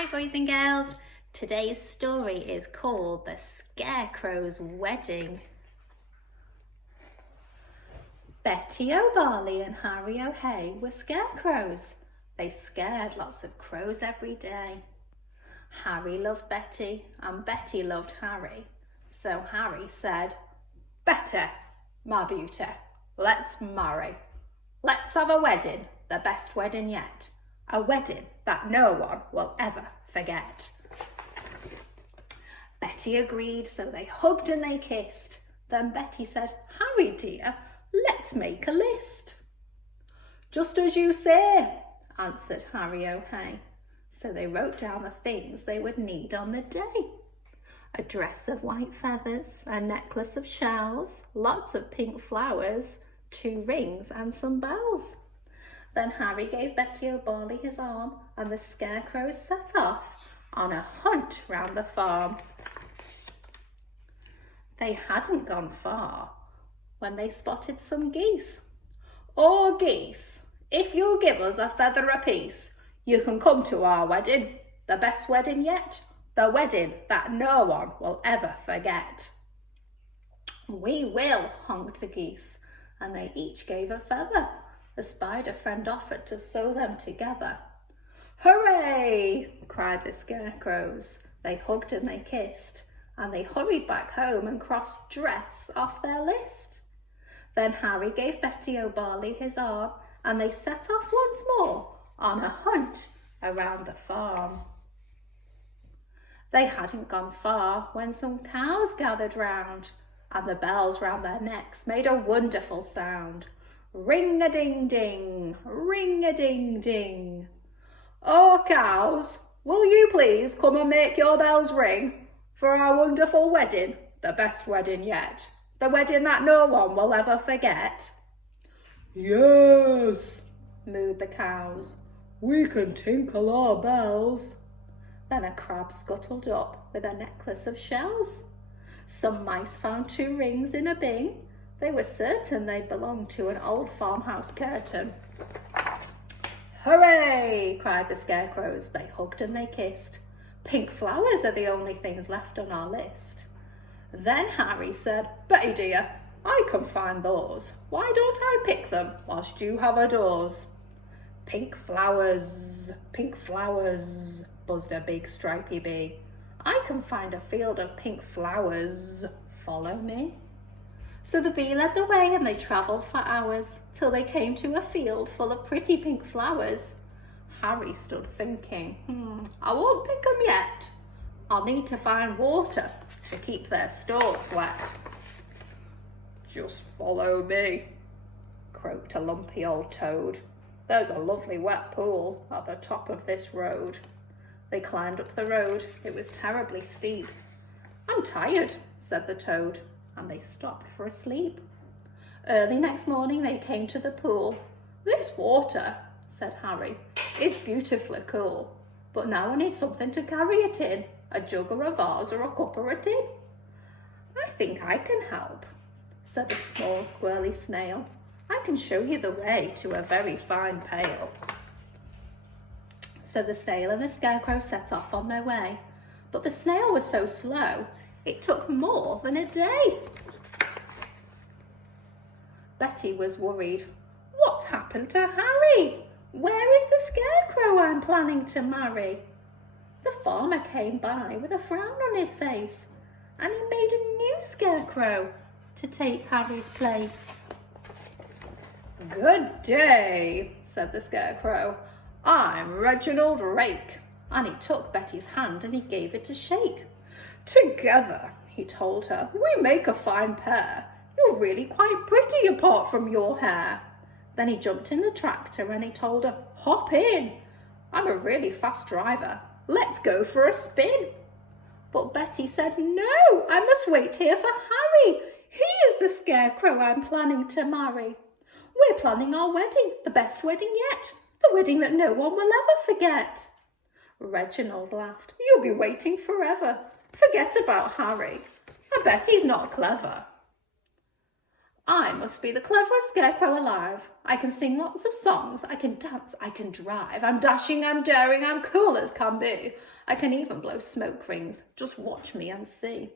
Hi boys and girls, today's story is called The Scarecrow's Wedding. Betty O'Barley and Harry O'Hay were scarecrows. They scared lots of crows every day. Harry loved Betty and Betty loved Harry. So Harry said, "Betty, my beauty, let's marry. Let's have a wedding, the best wedding yet. A wedding that no one will ever forget." Betty agreed, so they hugged and they kissed. Then Betty said, "Harry dear, let's make a list." "Just as you say," answered Harry O'Hay. So they wrote down the things they would need on the day. A dress of white feathers, a necklace of shells, lots of pink flowers, 2 rings and some bells. Then Harry gave Betty O'Barley his arm and the scarecrows set off on a hunt round the farm. They hadn't gone far when they spotted some geese. "Oh geese, if you'll give us a feather apiece, you can come to our wedding, the best wedding yet, the wedding that no one will ever forget." "We will," honked the geese, and they each gave a feather. The spider friend offered to sew them together. "Hooray!" cried the scarecrows. They hugged and they kissed, and they hurried back home and crossed dress off their list. Then Harry gave Betty O'Barley his arm, and they set off once more on a hunt around the farm. They hadn't gone far when some cows gathered round, and the bells round their necks made a wonderful sound. Ring-a-ding-ding, ring-a-ding-ding. "Oh cows, will you please come and make your bells ring for our wonderful wedding, the best wedding yet, the wedding that no one will ever forget?" "Yes," mooed the cows, "we can tinkle our bells." Then a crab scuttled up with a necklace of shells. Some mice found 2 rings in a bin. They were certain they belonged to an old farmhouse curtain. "Hooray!" cried the scarecrows. They hugged and they kissed. "Pink flowers are the only things left on our list." Then Harry said, "Betty dear, I can find those. Why don't I pick them whilst you have a doze?" Pink flowers," buzzed a big stripy bee. "I can find a field of pink flowers. Follow me." So the bee led the way and they travelled for hours till they came to a field full of pretty pink flowers. Harry stood thinking, I won't pick them yet. I'll need to find water to keep their stalks wet. "Just follow me," croaked a lumpy old toad. "There's a lovely wet pool at the top of this road." They climbed up the road. It was terribly steep. "I'm tired," said the toad, and they stopped for a sleep. Early next morning they came to the pool. "This water," said Harry, "is beautifully cool, but now I need something to carry it in, a jug or a vase or a cup or a tin." "I think I can help," said a small squirrely snail. "I can show you the way to a very fine pail." So the snail and the scarecrow set off on their way, but the snail was so slow it took more than a day. Betty was worried. "What's happened to Harry? Where is the scarecrow I'm planning to marry?" The farmer came by with a frown on his face, and he made a new scarecrow to take Harry's place. "Good day," said the scarecrow. "I'm Reginald Rake." And he took Betty's hand and he gave it a shake. "Together," he told her, "we make a fine pair. You're really quite pretty apart from your hair." Then he jumped in the tractor and he told her, "Hop in. I'm a really fast driver. Let's go for a spin." But Betty said, "No, I must wait here for Harry. He is the scarecrow I'm planning to marry. We're planning our wedding, the best wedding yet, the wedding that no one will ever forget." Reginald laughed. "You'll be waiting forever. Forget about Harry. I bet he's not clever." I must be the cleverest scarecrow alive. I can sing lots of songs, I can dance, I can drive. I'm dashing, I'm daring, I'm cool as can be. I can even blow smoke rings, just watch me and see.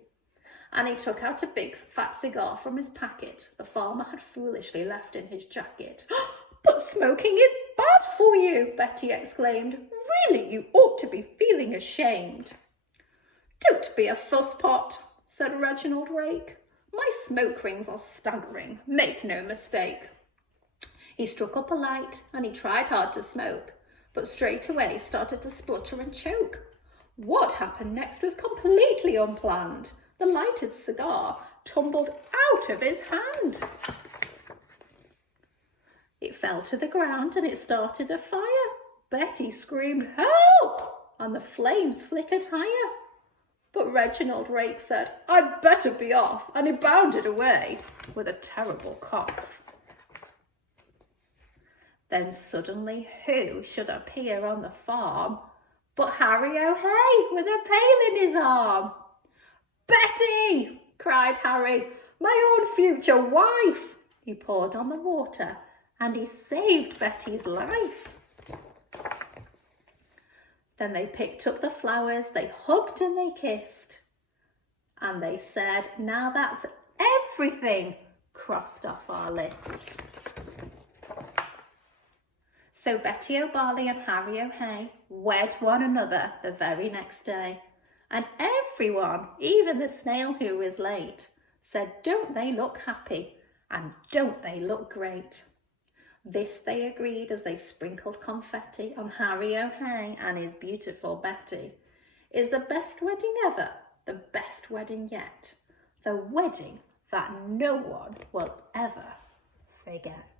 And he took out a big fat cigar from his packet the farmer had foolishly left in his jacket. But smoking is bad for you, Betty exclaimed. Really, you ought to be feeling ashamed. Don't be a fusspot, said Reginald Rake. My smoke rings are staggering, make no mistake. He struck up a light and he tried hard to smoke, but straight away started to splutter and choke. What happened next was completely unplanned. The lighted cigar tumbled out of his hand. It fell to the ground and it started a fire. Betty screamed, "Help!" and the flames flickered higher. But Reginald Rake said, "I'd better be off," and he bounded away with a terrible cough. Then suddenly who should appear on the farm but Harry O'Hay with a pail in his arm. "Betty!" cried Harry, "my own future wife!" He poured on the water and he saved Betty's life. Then they picked up the flowers, they hugged and they kissed. And they said, now that's everything crossed off our list. So Betty O'Barley and Harry O'Hay wed one another the very next day. And everyone, even the snail who was late, said, don't they look happy and don't they look great? This they agreed as they sprinkled confetti on Harry O'Hay and his beautiful Betty. Is the best wedding ever, the best wedding yet, the wedding that no one will ever forget.